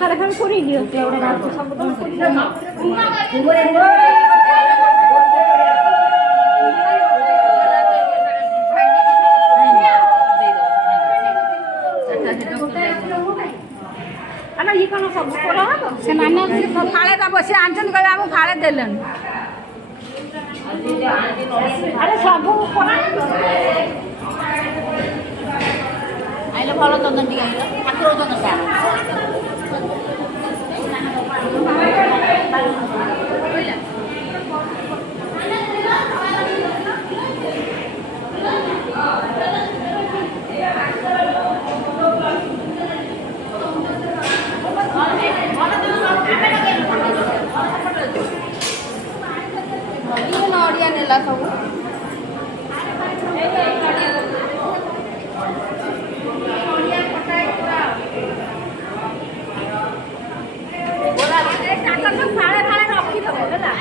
খারাপ করে দিও ওটা রাখো সব ଆମେ ଇ କଣ ସବୁ କର ହବ ସେମାନେ ଫାଳେ ଦବ ସେ ଆଣିଛନ୍ତି କହିବେ ଆମକୁ ଫାଳେ ଦେଲେଣି ଆରେ ସବୁ କରା ଆଇଲେ ଭଲ ଚନ୍ଦନ ଟିକେ ଆଇଲ ଠାକୁର ଚନ୍ଦନଟା ନଡ଼ିଆ ନେଲା ସବୁ ଫାଳେ ଫାଳେ ରଖିଦବ ହେଲା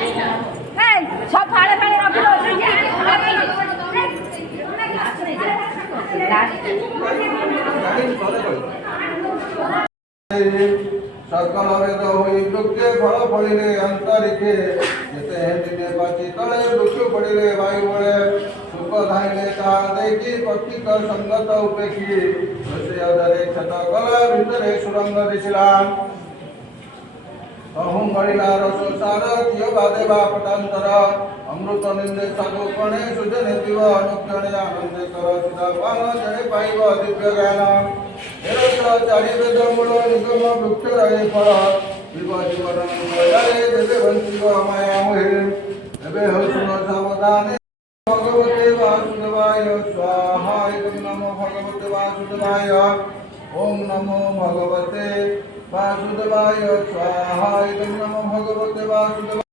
ସବ ଫାଳେ ଫାଳେ ରଖିଦବ सकल वेद होई वृक्षे फल फलिले अंतरिक्षे जेते हेतिने पाची तले वृक्ष पड़िले वायु बळे सुख धाइले ता देखी पक्षी का संगत उपेक्षी से अदरे क्षत कला भितरे सुरंग दिशिलाम अहं गणिला रस सार किय बादे बा पटांतर अमृत निंदे साधु कणे सुजने दिव अनुक्षणे आनंदे कर सुधा पान जने पाइब दिव्य ज्ञान एरत्र चारि वेद मूल निगम वृक्ष रहे फल जीव जीवन मयारे देवे वंचिव माया मोहे एबे हो सुन सावधाने भगवते वासुदेवाय स्वाहा ओम नमो भगवते वासुदेवाय ओम नमो भगवते वासुदेवाय स्वाहा ओम नमो भगवते वासुदेवाय